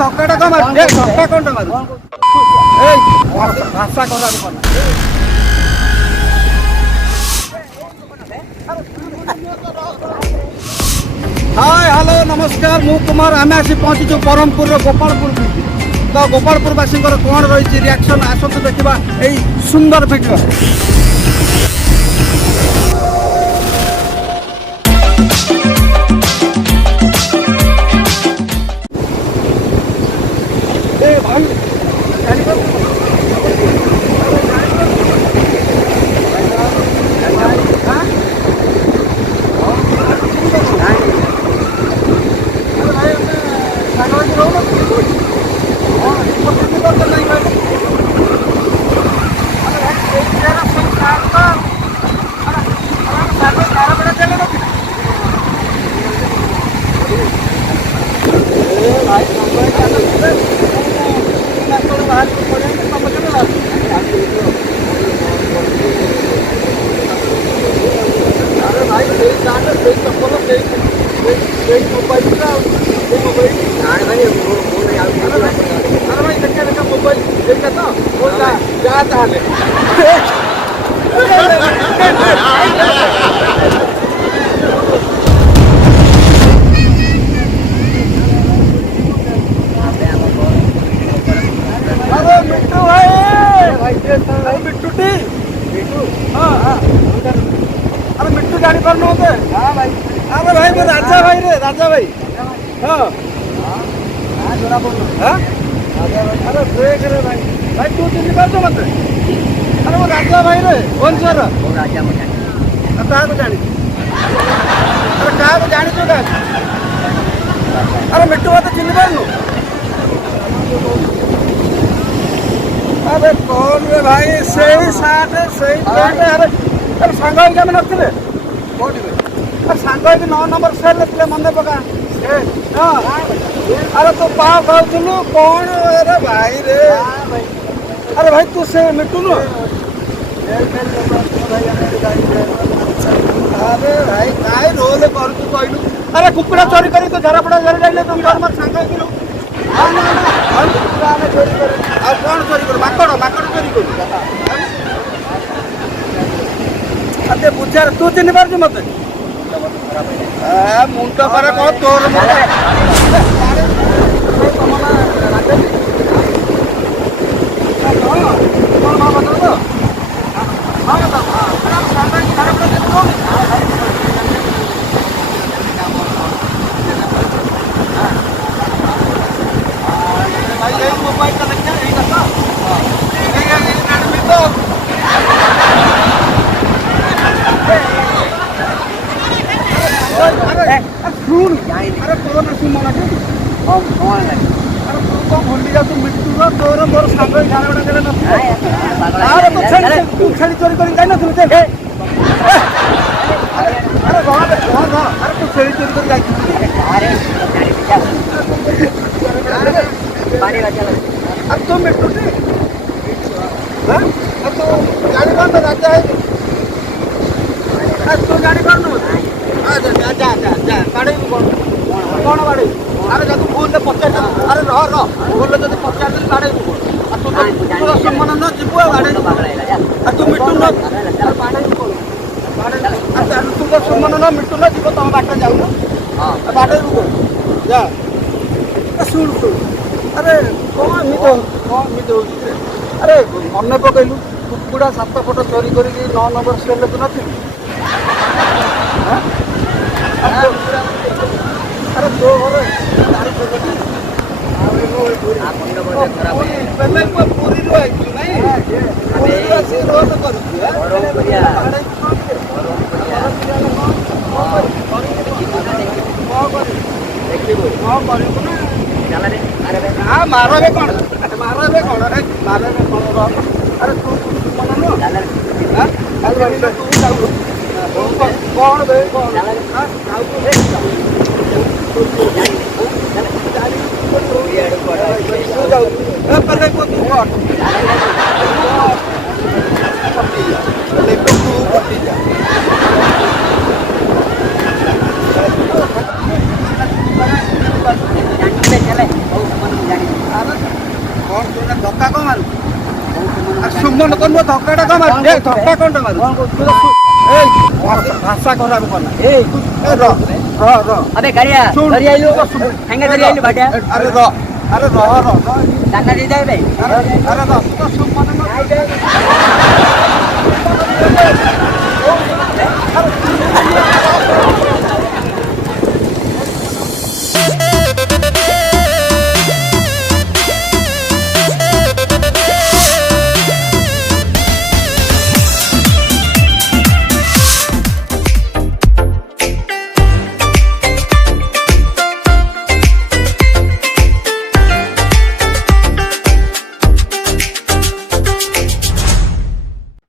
ଧକ୍କାଟା କଣ ମାରୁଛୁ? ଏ ଧକ୍କା କଣଟା ମାରୁଛୁ? ଏଇ ଭାଷା କଥା କଣ? हाय हेलो नमस्कार मु कुमार आम आसी पहुँचीचु ब्रह्मपुर गोपालपुर तो गोपालपुरवासी कौन रही रिएक्शन आसतु देखा यही सुंदर वीडियो। मिट्टू जानी पार नोते हां भाई अरे भाई मैं राजा भाई रे राजा भाई हां हां जोरा बोल हां राजा भाई अरे देख रे भाई भाई तू चिन्ह पार तो मत अरे वो राजा भाई रे कौन सर वो राजा मैं जानी आता को जानी अरे का को जानी तो का अरे मिट्टू मत चिन्ह पार नो अरे कौन रे भाई सही साथ है सही बात है अरे अरे सांग होई केमे नथिले कोठी बे अरे सांग होई 9 नंबर सेल ले मन पका हां अरे तो पाव खाउथलु कौन अरे भाई रे हां भाई अरे भाई तू से मिट्टू नो अरे भाई काय रोल कर तू कहलु अरे कुकुड़ा चोरी करी तो झरपड़ा घर जाइले तुम घर मत सांग होइलु हां ना हम कुकुड़ा ने चोरी कर आ कौन चोरी कर माकड़ चोरी कर अरे बुझार तू चिन्ह पारछु मते मुंड पर को तोर छेड़ी चोरी कर जाई नथु अरे तू छेड़ी चोरी कर जाई अरे पानी बचा अब तो मिट्टू टी हां अब तो गाड़ी बंद राजा है अब तो गाड़ी बंद आ जा गाड़ी कौन गाड़ी अरे जब फोन ले पचार अरे रह फोन ले जब पचार दिन गाड़ी तू सम्मान न जीव गाड़ी तू मिट्टू न तुम सम्मान न मिट्टू न जीव तुम बाट जाऊ न बाटे जा शुण अरे कौन मित हो अरे मन पकईलु कुकुड़ा 7 फट चोरी कर 9 नंबर सेल तू नथि अरे तो पूरी मारे कौन अरे तू मन कौन बे कौन ମୋ ଧକ୍କାଟା କଣ ମାରୁ ଏ ଧକ୍କା କଣଟା ମାରୁ ଏଇ ଭାଷା କରାକୁ କନା এই ଏ ର আবে গাড়িয়া ধরি আইলু হাঙ্গা ধরি আইলু ভাটিয়া আরে র টাকা দিয়ে যাবে ভাই আরে র তো সম্মান